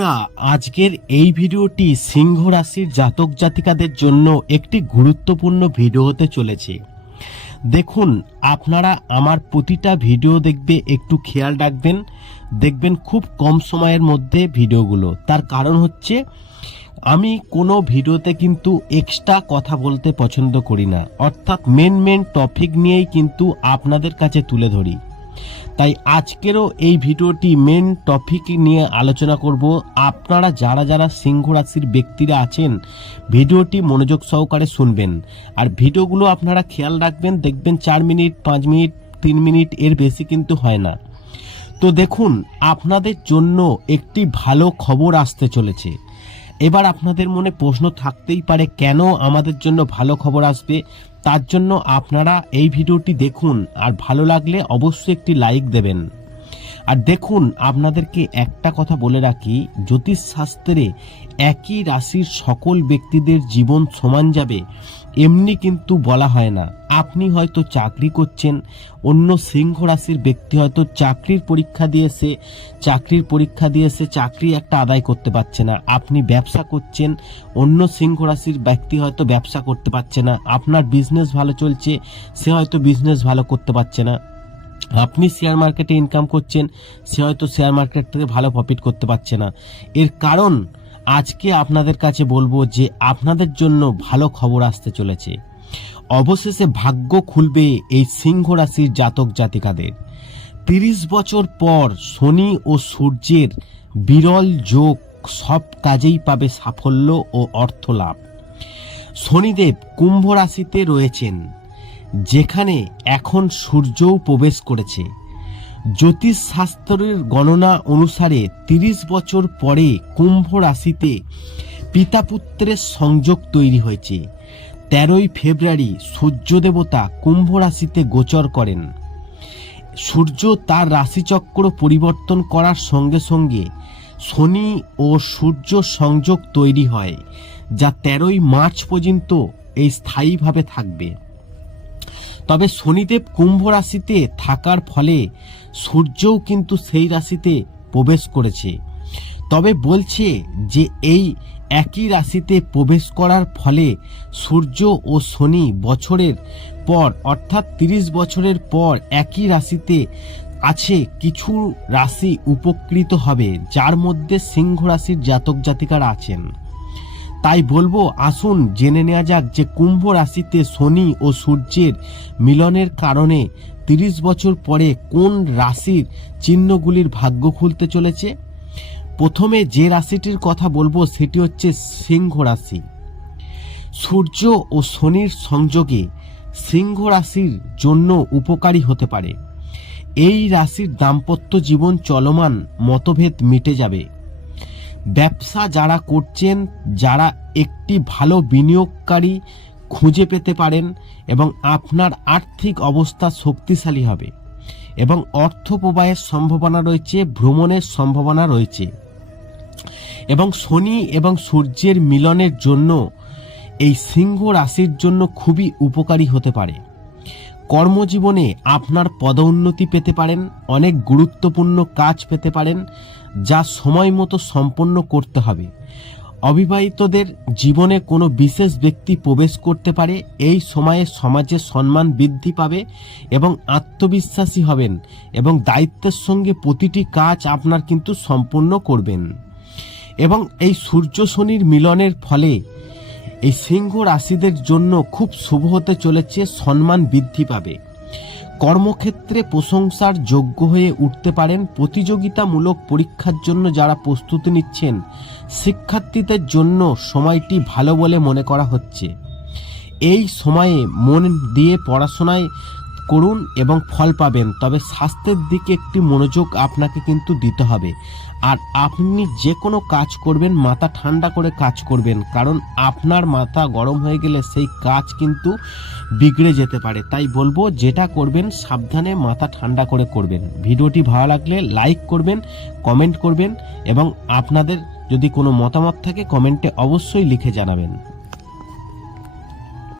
আজকের এই ভিডিওটি সিংহ রাশির জাতক জাতিকাদের জন্য একটি গুরুত্বপূর্ণ ভিডিও হতে চলেছে। দেখুন, আপনারা আমার প্রতিটা ভিডিও দেখবে, একটু খেয়াল রাখবেন। দেখবেন খুব কম সময়ের মধ্যে ভিডিওগুলো। তার কারণ হচ্ছে, আমি কোনো ভিডিওতে কিন্তু এক্সট্রা কথা বলতে পছন্দ করি না। অর্থাৎ মেন মেন টপিক নিয়েই কিন্তু আপনাদের কাছে তুলে ধরি। তাই আজকেরও এই ভিডিওটি মেন টপিক নিয়ে আলোচনা করব। আপনারা যারা যারা সিংহ রাশির ব্যক্তিরা আছেন, ভিডিওটি মনোযোগ সহকারে শুনবেন। আর ভিডিওগুলো আপনারা খেয়াল রাখবেন, দেখবেন চার মিনিট, পাঁচ মিনিট, তিন মিনিট এর বেশি কিন্তু হয় না। তো দেখুন, আপনাদের জন্য একটি ভালো খবর আসতে চলেছে। এবার আপনাদের মনে প্রশ্ন থাকতেই পারে, কেন আমাদের জন্য ভালো খবর আসবে? তার জন্য আপনারা এই ভিডিওটি দেখুন আর ভালো লাগলে অবশ্যই একটি লাইক দেবেন। আর দেখুন, আপনাদেরকে একটা কথা বলে রাখি জ্যোতিষ শাস্ত্রে একই রাশির সকল ব্যক্তিদের জীবন সমান যাবে, এমনি কিন্তু বলা হয় না। আপনি হয়তো চাকরি করছেন, অন্য সিংহ রাশির ব্যক্তি হয়তো চাকরির পরীক্ষা দিয়ে দিয়েছে, চাকরির পরীক্ষা দিয়ে দিয়েছে, চাকরি একটা আদায় করতে পারছে না। আপনি ব্যবসা করছেন, অন্য সিংহ রাশির ব্যক্তি হয়তো ব্যবসা করতে পারছে না। আপনার বিজনেস ভালো চলছে, সে হয়তো বিজনেস ভালো করতে পারছে না। আপনি শেয়ার মার্কেটে ইনকাম করছেন, সে হয়তো শেয়ার মার্কেট থেকে ভালো প্রফিট করতে পারছে না। এর কারণ আজকে আপনাদের কাছে বলব যে আপনাদের জন্য ভালো খবর আসতে চলেছে। অবশেষে ভাগ্য খুলবে এই সিংহ রাশির জাতক জাতিকাদের। তিরিশ বছর পর শনি ও সূর্যের বিরল যোগ সব কাজেই পাবে সাফল্য ও অর্থ লাভ শনিদেব কুম্ভ রাশিতে রয়েছেন। যেখানে এখন সূর্যও প্রবেশ করেছে। জ্যোতিষ শাস্ত্রের গণনা অনুসারে তিরিশ বছর পরে কুম্ভ রাশিতে পিতা পুত্রের সংযোগ তৈরি হয়েছে। তেরোই ফেব্রুয়ারি সূর্য দেবতা কুম্ভ রাশিতে গোচর করেন। সূর্য তার রাশিচক্র পরিবর্তন করার সঙ্গে সঙ্গে শনি ও সূর্য সংযোগ তৈরি হয়, যা তেরোই মার্চ পর্যন্ত এই স্থায়ীভাবে থাকবে। তবে শনিদেব কুম্ভ রাশিতে থাকার ফলে সূর্যও কিন্তু সেই রাশিতে প্রবেশ করেছে। তবে বলছে যে এই একই রাশিতে প্রবেশ করার ফলে সূর্য ও শনি বছরের পর, অর্থাৎ তিরিশ বছরের পর একই রাশিতে আছে কিছু রাশি উপকৃত হবে, যার মধ্যে সিংহ রাশির জাতক জাতিকারা আছেন। তাই বলব, আসুন জেনে নেওয়া যাক যে কুম্ভ রাশিতে শনি ও সূর্যের মিলনের কারণে তিরিশ বছর পরে কোন রাশির চিহ্নগুলির ভাগ্য খুলতে চলেছে? প্রথমে যে রাশিটির কথা বলব সেটি হচ্ছে সিংহ রাশি। সূর্য ও শনির সংযোগে সিংহ রাশির জন্য উপকারী হতে পারে। এই রাশির দাম্পত্য জীবন চলমান মতভেদ মিটে যাবে। ব্যবসা যারা করছেন, যারা একটি ভালো বিনিয়োগকারী খুঁজে পেতে পারেন এবং আপনার আর্থিক অবস্থা শক্তিশালী হবে এবং অর্থ প্রবাহের সম্ভাবনা রয়েছে, ভ্রমণের সম্ভাবনা রয়েছে। এবং শনি এবং সূর্যের মিলনের জন্য এই সিংহ রাশির জন্য খুবই উপকারী হতে পারে। কর্মজীবনে আপনার পদোন্নতি পেতে পারেন, অনেক গুরুত্বপূর্ণ কাজ পেতে পারেন, যা সময় মতো সম্পন্ন করতে হবে। অবিবাহিতদের জীবনে কোনো বিশেষ ব্যক্তি প্রবেশ করতে পারে, এই সময়ে সমাজে সম্মান বৃদ্ধি পাবে এবং আত্মবিশ্বাসী হবেন এবং দায়িত্বের সঙ্গে প্রতিটি কাজ আপনার কিন্তু সম্পূর্ণ করবেন। এবং এই সূর্য শনির মিলনের ফলে এই সিংহ রাশিদের জন্য খুব শুভ হতে চলেছে সম্মান বৃদ্ধি পাবে। কর্মক্ষেত্রে প্রশংসার যোগ্য হয়ে উঠতে পারেন। প্রতিযোগিতামূলক পরীক্ষার জন্য যারা প্রস্তুতি নিচ্ছেন, শিক্ষার্থীদের জন্য সময়টি ভালো বলে মনে করা হচ্ছে। এই সময়ে মন দিয়ে পড়াশোনায় করুন এবং ফল পাবেন, তবে স্বাস্থ্যের দিকে একটি মনোযোগ আপনাকে কিন্তু দিতে হবে। আর আপনি যে কোনো কাজ করবেন, মাথা ঠান্ডা করে কাজ করবেন, কারণ আপনার মাথা গরম হয়ে গেলে সেই কাজ কিন্তু বিগড়ে যেতে পারে। তাই বলব, যেটা করবেন, সাবধানে মাথা ঠান্ডা করে করবেন। ভিডিওটি ভালো লাগলে লাইক করবেন, কমেন্ট করবেন এবং আপনাদের যদি কোনো মতামত থাকে, কমেন্টে অবশ্যই লিখে জানাবেন।